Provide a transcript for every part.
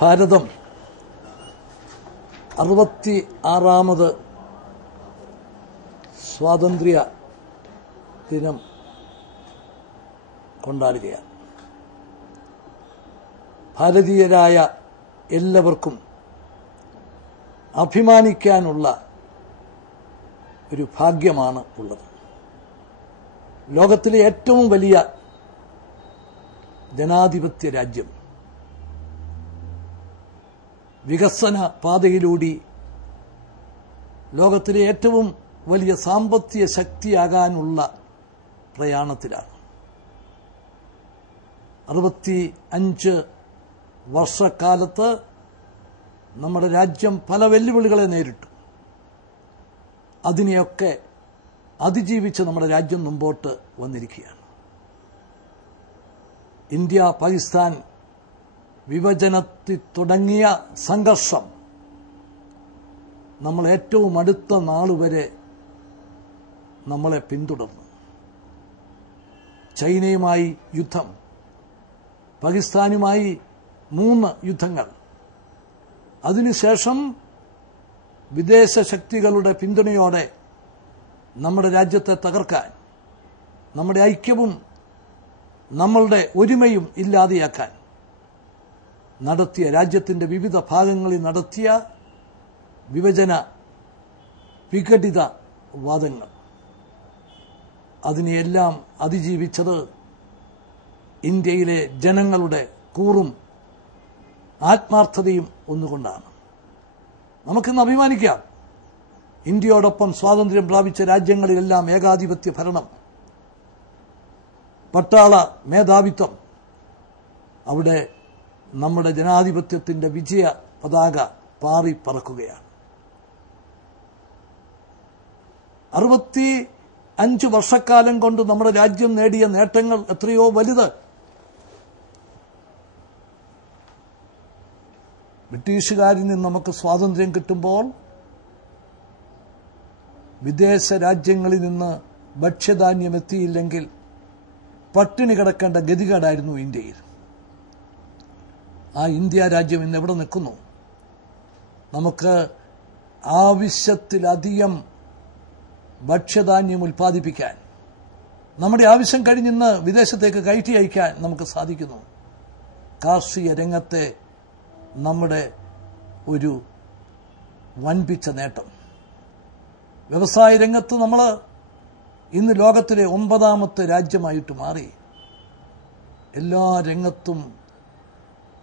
ഭാരതം 66ാമത് സ്വാതന്ത്ര്യ ദിനം കൊണ്ടാടുകയാണ്. ഭാരതീയരായ എല്ലാവർക്കും അഭിമാനിക്കാനുള്ള ഒരു ഭാഗ്യമാണ് ഉള്ളത്. ലോകത്തിലെ ഏറ്റവും വലിയ ജനാധിപത്യ രാജ്യം വികസന പാതയിലൂടെ ലോകത്തിലെ ഏറ്റവും വലിയ സാമ്പത്തിക ശക്തിയാകാനുള്ള പ്രയാണത്തിലാണ്. 65 വർഷക്കാലത്ത് നമ്മുടെ രാജ്യം പല വെല്ലുവിളികളെ നേരിട്ടു. അതിനെയൊക്കെ അതിജീവിച്ച് നമ്മുടെ രാജ്യം മുമ്പോട്ട് വന്നിരിക്കുകയാണ്. ഇന്ത്യ പാകിസ്ഥാൻ വിഭജനത്തിൽ തുടങ്ങിയ സംഘർഷം നമ്മൾ ഏറ്റവും അടുത്ത നാളുവരെ നമ്മളെ പിന്തുടർന്നു. ചൈനയുമായി യുദ്ധം, പാകിസ്ഥാനുമായി 3 യുദ്ധങ്ങൾ, അതിനുശേഷം വിദേശ ശക്തികളുടെ പിന്തുണയോടെ നമ്മുടെ രാജ്യത്തെ തകർക്കാൻ, നമ്മുടെ ഐക്യവും നമ്മളുടെ ഒരുമയും ഇല്ലാതെയാക്കാൻ നടത്തിയ, രാജ്യത്തിന്റെ വിവിധ ഭാഗങ്ങളിൽ നടത്തിയ വിഭജന വിഘടിത വാദങ്ങൾ, അതിനെയെല്ലാം അതിജീവിച്ചത് ഇന്ത്യയിലെ ജനങ്ങളുടെ കൂറും ആത്മാർത്ഥതയും ഒന്നുകൊണ്ടാണ്. നമുക്കിന്ന് അഭിമാനിക്കാം, ഇന്ത്യയോടൊപ്പം സ്വാതന്ത്ര്യം പ്രാപിച്ച രാജ്യങ്ങളിലെല്ലാം ഏകാധിപത്യ ഭരണം, പട്ടാള മേധാവിത്വം, അവിടെ നമ്മുടെ ജനാധിപത്യത്തിന്റെ വിജയ പതാക പാറി പറക്കുകയാണ്. 65 വർഷക്കാലം കൊണ്ട് നമ്മുടെ രാജ്യം നേടിയ നേട്ടങ്ങൾ എത്രയോ വലുത്. ബ്രിട്ടീഷുകാരിൽ നിന്ന് നമുക്ക് സ്വാതന്ത്ര്യം കിട്ടുമ്പോൾ വിദേശ രാജ്യങ്ങളിൽ നിന്ന് ഭക്ഷ്യധാന്യം എത്തിയില്ലെങ്കിൽ പട്ടിണി കിടക്കേണ്ട ഗതികേടായിരുന്നു ഇന്ത്യയിൽ. ആ ഇന്ത്യ രാജ്യം ഇന്ന് എവിടെ നിൽക്കുന്നു? നമുക്ക് ആവശ്യത്തിലധികം ഭക്ഷ്യധാന്യം ഉൽപ്പാദിപ്പിക്കാൻ, നമ്മുടെ ആവശ്യം കഴിഞ്ഞിന്ന് വിദേശത്തേക്ക് കയറ്റി അയക്കാൻ നമുക്ക് സാധിക്കുന്നു. കാർഷിക രംഗത്തെ നമ്മുടെ ഒരു വൻപിച്ച നേട്ടം. വ്യവസായ രംഗത്ത് നമ്മൾ ഇന്ന് ലോകത്തിലെ 9ാമത്തെ രാജ്യമായിട്ട് മാറി. എല്ലാ രംഗത്തും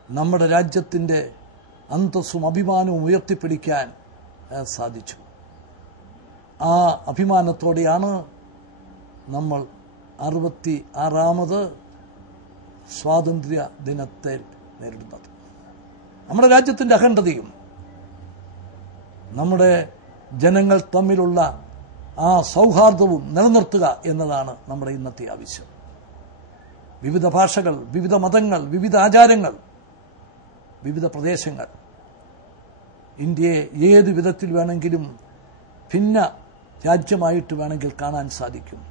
നമ്മുടെ രാജ്യത്തിന്റെ അന്തസ്സും അഭിമാനവും ഉയർത്തിപ്പിടിക്കാൻ സാധിച്ചു. ആ അഭിമാനത്തോടെയാണ് നമ്മൾ 66ാമത് സ്വാതന്ത്ര്യ ദിനത്തെ നേരിടുന്നത്. നമ്മുടെ രാജ്യത്തിന്റെ അഖണ്ഡതയും നമ്മുടെ ജനങ്ങൾ തമ്മിലുള്ള ആ സൗഹാർദ്ദവും നിലനിർത്തുക എന്നതാണ് നമ്മുടെ ഇന്നത്തെ ആവശ്യം. വിവിധ ഭാഷകൾ, വിവിധ മതങ്ങൾ, വിവിധ ആചാരങ്ങൾ, വിവിധ പ്രദേശങ്ങൾ, ഇന്ത്യയെ ഏത് വിധത്തിൽ വേണമെങ്കിലും ഭിന്ന രാജ്യമായിട്ട് വേണമെങ്കിൽ കാണാൻ സാധിക്കും.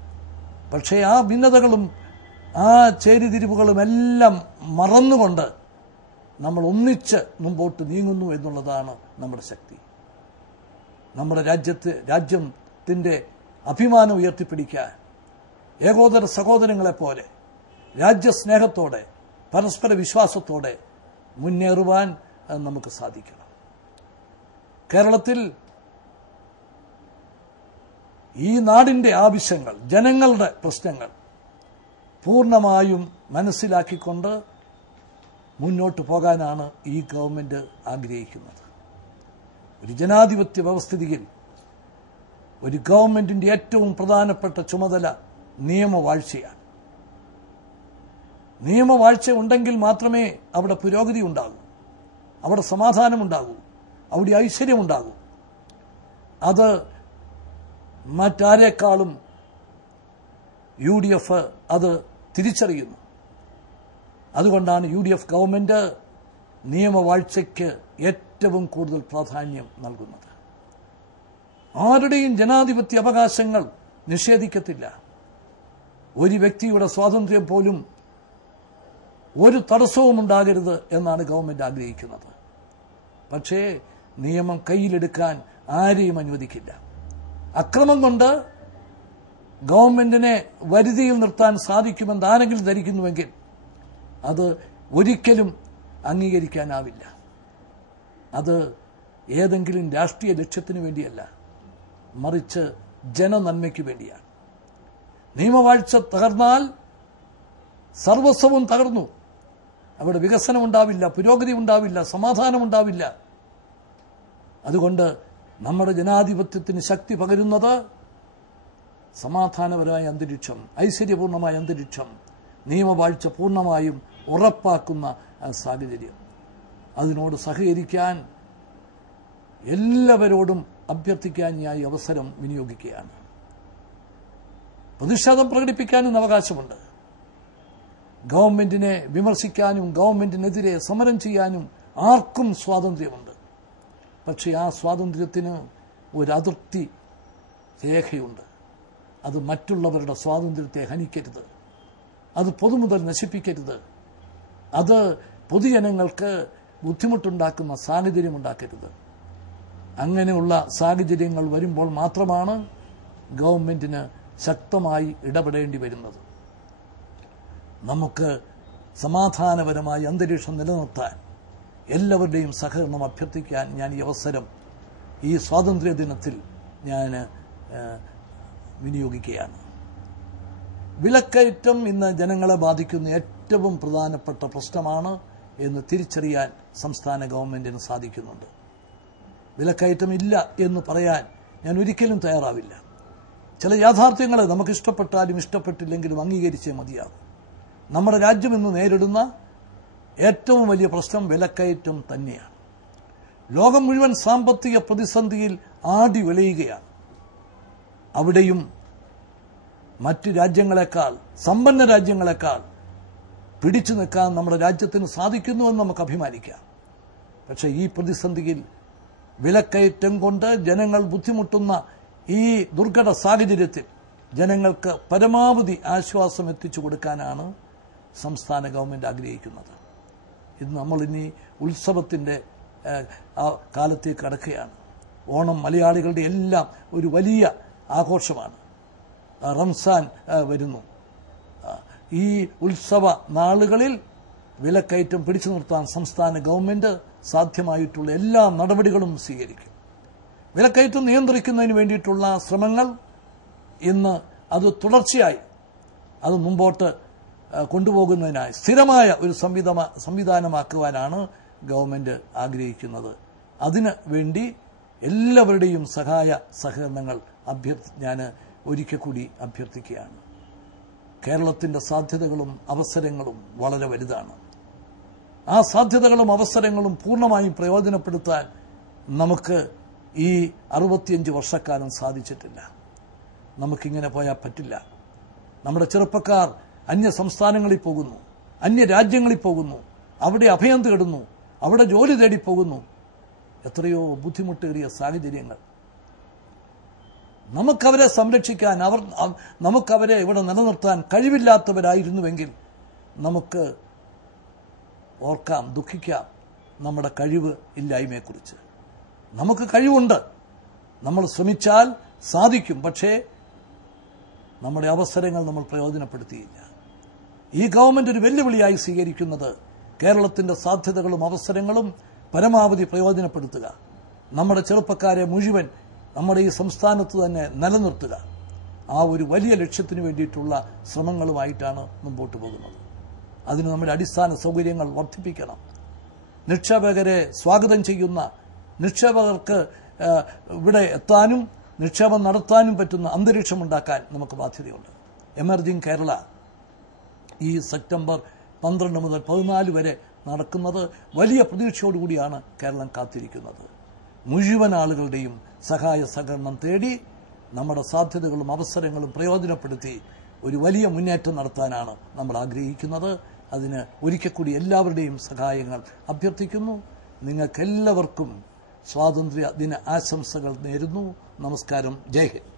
പക്ഷേ ആ ഭിന്നതകളും ആ ചേരിതിരിവുകളും എല്ലാം മറന്നുകൊണ്ട് നമ്മൾ ഒന്നിച്ച് മുമ്പോട്ട് നീങ്ങുന്നു എന്നുള്ളതാണ് നമ്മുടെ ശക്തി. നമ്മുടെ രാജ്യത്തിന്റെ അഭിമാനം ഉയർത്തിപ്പിടിക്കാൻ ഏകോദര സഹോദരങ്ങളെപ്പോലെ രാജ്യസ്നേഹത്തോടെ പരസ്പര വിശ്വാസത്തോടെ മുന്നേറുവാൻ നമുക്ക് സാധിക്കണം. കേരളത്തിൽ ഈ നാടിന്റെ ആവശ്യങ്ങൾ, ജനങ്ങളുടെ പ്രശ്നങ്ങൾ പൂർണ്ണമായും മനസ്സിലാക്കിക്കൊണ്ട് മുന്നോട്ട് പോകാനാണ് ഈ ഗവൺമെന്റ് ആഗ്രഹിക്കുന്നത്. ഒരു ജനാധിപത്യ വ്യവസ്ഥിതിയിൽ ഒരു ഗവൺമെന്റിന്റെ ഏറ്റവും പ്രധാനപ്പെട്ട ചുമതല നിയമവാഴ്ചയാണ്. നിയമവാഴ്ച ഉണ്ടെങ്കിൽ മാത്രമേ അവിടെ പുരോഗതി ഉണ്ടാകൂ, അവിടെ സമാധാനമുണ്ടാകൂ, അവിടെ ഐശ്വര്യമുണ്ടാകൂ. അത് മറ്റാരേക്കാളും UDF അത് തിരിച്ചറിയുന്നു. അതുകൊണ്ടാണ് UDF ഗവൺമെന്റ് നിയമവാഴ്ചയ്ക്ക് ഏറ്റവും കൂടുതൽ പ്രാധാന്യം നൽകുന്നത്. ആരുടെയും ജനാധിപത്യ അവകാശങ്ങൾ നിഷേധിക്കത്തില്ല. ഒരു വ്യക്തിയുടെ സ്വാതന്ത്ര്യം പോലും ഒരു തടസ്സവും ഉണ്ടാകരുത് എന്നാണ് ഗവൺമെന്റ് ആഗ്രഹിക്കുന്നത്. പക്ഷേ നിയമം കയ്യിലെടുക്കാൻ ആരെയും അനുവദിക്കില്ല. അക്രമം കൊണ്ട് ഗവൺമെന്റിനെ വരുതിയിൽ നിർത്താൻ സാധിക്കുമെന്ന് ആരെങ്കിലും ധരിക്കുന്നുവെങ്കിൽ അത് ഒരിക്കലും അംഗീകരിക്കാനാവില്ല. അത് ഏതെങ്കിലും രാഷ്ട്രീയ ലക്ഷ്യത്തിനു വേണ്ടിയല്ല, മറിച്ച് ജനനന്മയ്ക്ക് വേണ്ടിയാണ്. നിയമവാഴ്ച തകർന്നാൽ സർവസ്വവും തകർന്നു. അവിടെ വികസനം ഉണ്ടാവില്ല, പുരോഗതി ഉണ്ടാവില്ല, സമാധാനം ഉണ്ടാവില്ല. അതുകൊണ്ട് നമ്മുടെ ജനാധിപത്യത്തിന് ശക്തി പകരുന്നത് സമാധാനപരമായ അന്തരീക്ഷം, ഐശ്വര്യപൂർണമായ അന്തരീക്ഷം, നിയമവാഴ്ച പൂർണ്ണമായും ഉറപ്പാക്കുന്ന സാഹചര്യം. അതിനോട് സഹകരിക്കാൻ എല്ലാവരോടും അഭ്യർത്ഥിക്കാൻ ഞാൻ ഈ അവസരം വിനിയോഗിക്കുകയാണ്. പ്രതിഷേധം പ്രകടിപ്പിക്കാനും അവകാശമുണ്ട്. ഗവൺമെന്റിനെ വിമർശിക്കാനും ഗവൺമെന്റിനെതിരെ സമരം ചെയ്യാനും ആർക്കും സ്വാതന്ത്ര്യമുണ്ട്. പക്ഷേ ആ സ്വാതന്ത്ര്യത്തിന് ഒരു അതിർത്തി രേഖയുണ്ട്. അത് മറ്റുള്ളവരുടെ സ്വാതന്ത്ര്യത്തെ ഹനിക്കരുത്, അത് പൊതുമുതൽ നശിപ്പിക്കരുത്, അത് പൊതുജനങ്ങൾക്ക് ബുദ്ധിമുട്ടുണ്ടാക്കുന്ന സാഹചര്യം ഉണ്ടാക്കരുത്. അങ്ങനെയുള്ള സാഹചര്യങ്ങൾ വരുമ്പോൾ മാത്രമാണ് ഗവൺമെന്റിന് ശക്തമായി ഇടപെടേണ്ടി വരുന്നത്. നമുക്ക് സമാധാനപരമായ അന്തരീക്ഷം നിലനിർത്താൻ എല്ലാവരുടെയും സഹകരണം അഭ്യർത്ഥിക്കാൻ ഞാൻ ഈ അവസരം ഈ സ്വാതന്ത്ര്യ ദിനത്തിൽ ഞാൻ വിനിയോഗിക്കുകയാണ്. വിലക്കയറ്റം ഇന്ന് ജനങ്ങളെ ബാധിക്കുന്ന ഏറ്റവും പ്രധാനപ്പെട്ട പ്രശ്നമാണ് എന്ന് തിരിച്ചറിയാൻ സംസ്ഥാന ഗവൺമെന്റിന് സാധിക്കുന്നുണ്ട്. വിലക്കയറ്റം ഇല്ല എന്ന് പറയാൻ ഞാൻ ഒരിക്കലും തയ്യാറാവില്ല. ചില യാഥാർത്ഥ്യങ്ങളെ നമുക്ക് ഇഷ്ടപ്പെട്ടാലും ഇഷ്ടപ്പെട്ടില്ലെങ്കിലും അംഗീകരിച്ചേ മതിയാകും. നമ്മുടെ രാജ്യം ഇന്ന് നേരിടുന്ന ഏറ്റവും വലിയ പ്രശ്നം വിലക്കയറ്റം തന്നെയാണ്. ലോകം മുഴുവൻ സാമ്പത്തിക പ്രതിസന്ധിയിൽ ആടി വിളയുകയാണ്. അവിടെയും മറ്റു രാജ്യങ്ങളെക്കാൾ, സമ്പന്ന രാജ്യങ്ങളെക്കാൾ പിടിച്ചു നിൽക്കാൻ നമ്മുടെ രാജ്യത്തിന് സാധിക്കുന്നുവെന്ന് നമുക്ക് അഭിമാനിക്കാം. പക്ഷേ ഈ പ്രതിസന്ധിയിൽ വിലക്കയറ്റം കൊണ്ട് ജനങ്ങൾ ബുദ്ധിമുട്ടുന്ന ഈ ദുർഘട സാഹചര്യത്തിൽ ജനങ്ങൾക്ക് പരമാവധി ആശ്വാസം എത്തിച്ചു കൊടുക്കാനാണ് സംസ്ഥാന ഗവൺമെന്റ് ആഗ്രഹിക്കുന്നത്. ഇത് നമ്മളിനി ഉത്സവത്തിൻ്റെ കാലത്തേക്ക് കടക്കുകയാണ്. ഓണം മലയാളികളുടെ എല്ലാം ഒരു വലിയ ആഘോഷമാണ്. റംസാൻ വരുന്നു. ഈ ഉത്സവ നാളുകളിൽ വിലക്കയറ്റം പിടിച്ചു നിർത്താൻ സംസ്ഥാന ഗവൺമെന്റ് സാധ്യമായിട്ടുള്ള എല്ലാ നടപടികളും സ്വീകരിക്കും. വിലക്കയറ്റം നിയന്ത്രിക്കുന്നതിന് വേണ്ടിയിട്ടുള്ള ശ്രമങ്ങൾ ഇന്ന് അത് തുടർച്ചയായി അത് മുമ്പോട്ട് കൊണ്ടുപോകുന്നതിനായി സ്ഥിരമായ ഒരു സംവിധാനമാക്കുവാനാണ് ഗവൺമെന്റ് ആഗ്രഹിക്കുന്നത്. അതിന് വേണ്ടി എല്ലാവരുടെയും സഹായ സഹകരണങ്ങൾ ഞാൻ ഒരിക്കൽ കൂടി അഭ്യർത്ഥിക്കുകയാണ്. കേരളത്തിന്റെ സാധ്യതകളും അവസരങ്ങളും വളരെ വലുതാണ്. ആ സാധ്യതകളും അവസരങ്ങളും പൂർണ്ണമായും പ്രയോജനപ്പെടുത്താൻ നമുക്ക് ഈ 65 വർഷക്കാലം സാധിച്ചിട്ടില്ല. നമുക്കിങ്ങനെ പോയാൽ പറ്റില്ല. നമ്മുടെ ചെറുപ്പക്കാർ അന്യ സംസ്ഥാനങ്ങളിൽ പോകുന്നു, അന്യ രാജ്യങ്ങളിൽ പോകുന്നു, അവിടെ അഭയം തേടുന്നു, അവിടെ ജോലി തേടിപ്പോകുന്നു. എത്രയോ ബുദ്ധിമുട്ടേറിയ സാഹചര്യങ്ങൾ. നമുക്കവരെ സംരക്ഷിക്കാൻ, നമുക്കവരെ ഇവിടെ നിലനിർത്താൻ കഴിവില്ലാത്തവരായിരുന്നുവെങ്കിൽ നമുക്ക് ഓർക്കാം, ദുഃഖിക്കാം നമ്മുടെ കഴിവ് ഇല്ലായ്മയെക്കുറിച്ച്. നമുക്ക് കഴിവുണ്ട്, നമ്മൾ ശ്രമിച്ചാൽ സാധിക്കും. പക്ഷേ നമ്മുടെ അവസരങ്ങൾ നമ്മൾ പ്രയോജനപ്പെടുത്തിയില്ല. ഈ ഗവൺമെന്റ് ഒരു വെല്ലുവിളിയായി സ്വീകരിക്കുന്നത് കേരളത്തിന്റെ സാധ്യതകളും അവസരങ്ങളും പരമാവധി പ്രയോജനപ്പെടുത്തുക, നമ്മുടെ ചെറുപ്പക്കാരെ മുഴുവൻ നമ്മുടെ ഈ സംസ്ഥാനത്ത് തന്നെ നിലനിർത്തുക, ആ ഒരു വലിയ ലക്ഷ്യത്തിന് വേണ്ടിയിട്ടുള്ള ശ്രമങ്ങളുമായിട്ടാണ് മുമ്പോട്ട് പോകുന്നത്. അതിന് നമ്മുടെ അടിസ്ഥാന സൗകര്യങ്ങൾ വർദ്ധിപ്പിക്കണം. നിക്ഷേപകരെ സ്വാഗതം ചെയ്യുന്ന, നിക്ഷേപകർക്ക് ഇവിടെ എത്താനും നിക്ഷേപം നടത്താനും പറ്റുന്ന അന്തരീക്ഷമുണ്ടാക്കാൻ നമുക്ക് ബാധ്യതയുണ്ട്. എമർജിംഗ് കേരള ഈ സെപ്റ്റംബർ 12 മുതൽ 14 വരെ നടക്കുന്നത് വലിയ പ്രതീക്ഷയോടുകൂടിയാണ് കേരളം കാത്തിരിക്കുന്നത്. മുഴുവൻ ആളുകളുടെയും സഹായ സഹകരണം തേടി നമ്മുടെ സാധ്യതകളും അവസരങ്ങളും പ്രയോജനപ്പെടുത്തി ഒരു വലിയ മുന്നേറ്റം നടത്താനാണ് നമ്മൾ ആഗ്രഹിക്കുന്നത്. അതിന് ഒരിക്കൽ കൂടി എല്ലാവരുടെയും സഹായങ്ങൾ അഭ്യർത്ഥിക്കുന്നു. നിങ്ങൾക്കെല്ലാവർക്കും സ്വാതന്ത്ര്യ ദിന ആശംസകൾ നേരുന്നു. നമസ്കാരം. ജയ് ഹിന്ദ്.